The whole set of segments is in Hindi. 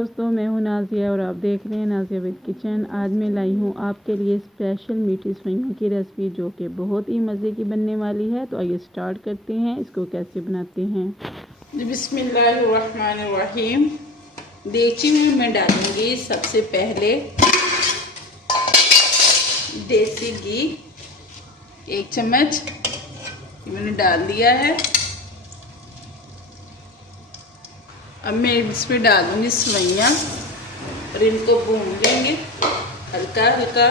दोस्तों, मैं हूं नाज़िया और आप देख रहे हैं नाज़िया विद किचन। आज मैं लाई हूं आपके लिए स्पेशल मीठी सेवइयों की रेसिपी जो कि बहुत ही मज़े की बनने वाली है। तो आइए स्टार्ट करते हैं इसको कैसे बनाते हैं। बिस्मिल्लाहिर्रहमानिर्रहीम। देगची में मैं डालूंगी सबसे पहले देसी घी 1 चम्मच मैंने डाल दिया है। अब मैं इसमें डालूंगी सेवइयाँ और इनको भून लेंगे हल्का हल्का।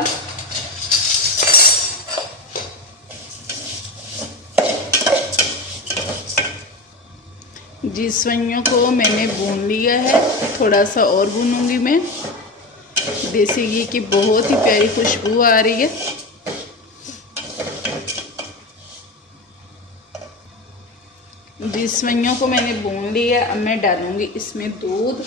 जी, सेवइयों को मैंने भून लिया है, थोड़ा सा और भूनूंगी मैं। देसी घी की बहुत ही प्यारी खुशबू आ रही है। जी, सेवइयों को मैंने भून लिया। अब मैं डालूंगी इसमें दूध।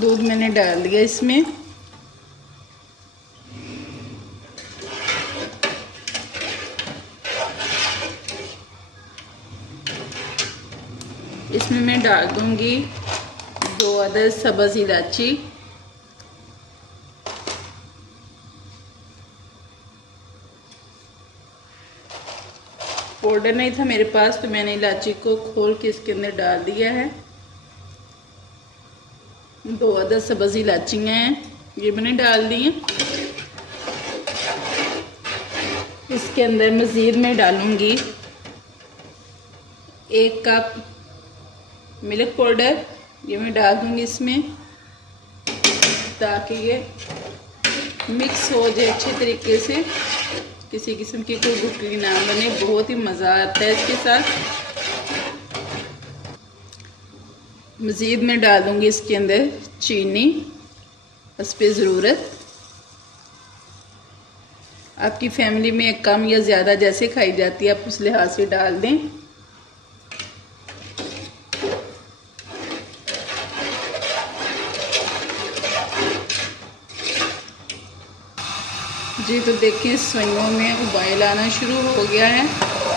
दूध मैंने डाल दिया इसमें। इसमें मैं डाल दूंगी 2 अदद सब्ज़ इलायची। पाउडर नहीं था मेरे पास तो मैंने इलायची को खोल के इसके अंदर डाल दिया है। 2 अदद सब्ज़ इलायचियाँ हैं, ये मैंने डाल दी हैं। इसके अंदर मज़ीद मैं डालूंगी 1 कप मिल्क पाउडर, ये मैं डाल दूंगी इसमें ताकि ये मिक्स हो जाए अच्छे तरीके से, किसी किस्म की कोई गुठली ना बने। बहुत ही मज़ा आता है इसके साथ। मज़ीद मैं डाल दूंगी इसके अंदर चीनी इस पे ज़रूरत। आपकी फैमिली में कम या ज़्यादा जैसे खाई जाती है आप उस लिहाज से डाल दें। जी, तो देखिए सेवइयों में उबाल आना शुरू हो गया है।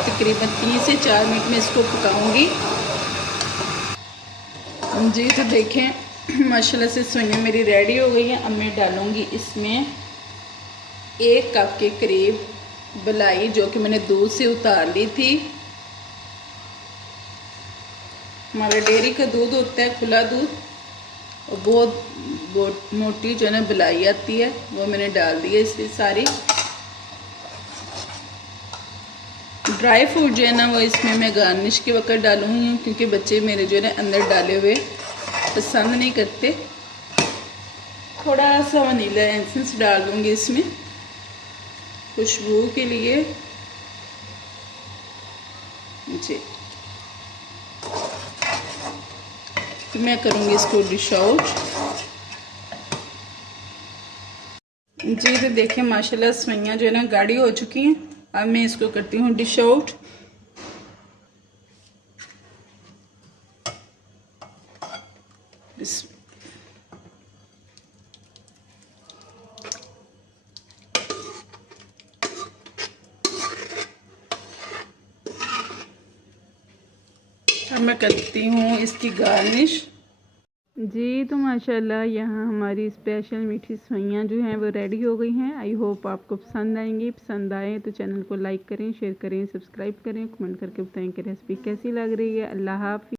तकरीबन 3 से 4 मिनट में इसको पकाऊंगी। जी, तो देखें माशाल्लाह से सेवइयाँ मेरी रेडी हो गई हैं। अब मैं डालूंगी इसमें 1 कप के करीब मलाई जो कि मैंने दूध से उतार ली थी। हमारा डेयरी का दूध होता है, खुला दूध, और बहुत मोटी जो है ना मलाई आती है, वो मैंने डाल दी है इसमें सारी। ड्राई फ्रूट जो है ना वो इसमें मैं गार्निश के वक्त डालूंगी क्योंकि बच्चे मेरे जो है ना अंदर डाले हुए पसंद नहीं करते। थोड़ा सा वनीला एसेंस डाल दूंगी इसमें खुशबू के लिए। जी, तो मैं करूँगी इसको डिश आउट। जी, तो देखिए माशाल्लाह सेवइयाँ जो है ना गाढ़ी हो चुकी हैं। अब मैं इसको करती हूँ डिश आउट। अब मैं करती हूँ इसकी गार्निश। जी, तो माशाल्लाह यहाँ हमारी स्पेशल मीठी सेवइयाँ जो हैं वो रेडी हो गई हैं। आई होप आपको पसंद आएंगी। पसंद आए तो चैनल को लाइक करें, शेयर करें, सब्सक्राइब करें, कमेंट करके बताएं कि रेसिपी कैसी लग रही है। अल्लाह हाफ़िज़।